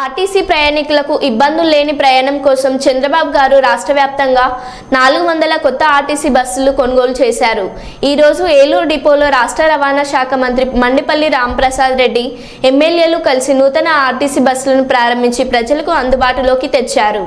RTC ప్రయాణికులకు ఇబ్బందులు లేని ప్రయాణం కోసం చంద్రబాబు గారు రాష్ట్ర వ్యాప్తంగా నాలుగు వందల కొత్త ఆర్టీసీ బస్సులు కొనుగోలు చేశారు. ఈరోజు ఏలూరు డిపోలో రాష్ట్ర రవాణా శాఖ మంత్రి మండిపల్లి రాంప్రసాద్ రెడ్డి ఎమ్మెల్యేలు కలిసి నూతన ఆర్టీసీ బస్సులను ప్రారంభించి ప్రజలకు అందుబాటులోకి తెచ్చారు.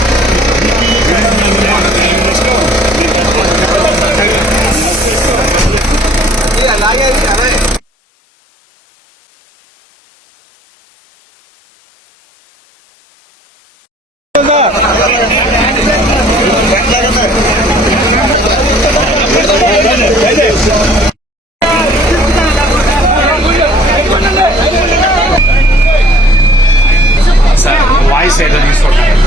ఏదో తీసుకుంటాను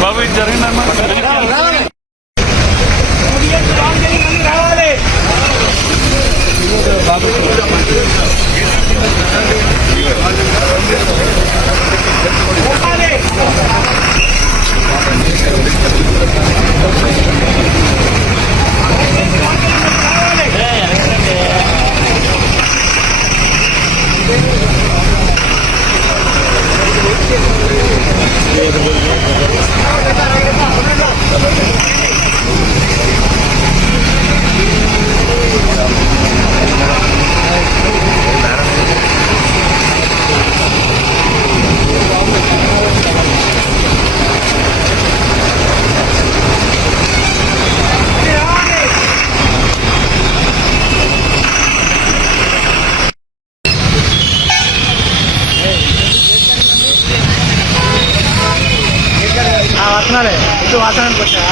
బాబు ఇది జరిగిందమ్మా వాసనాలే. ఇటు వాసనానికి వచ్చా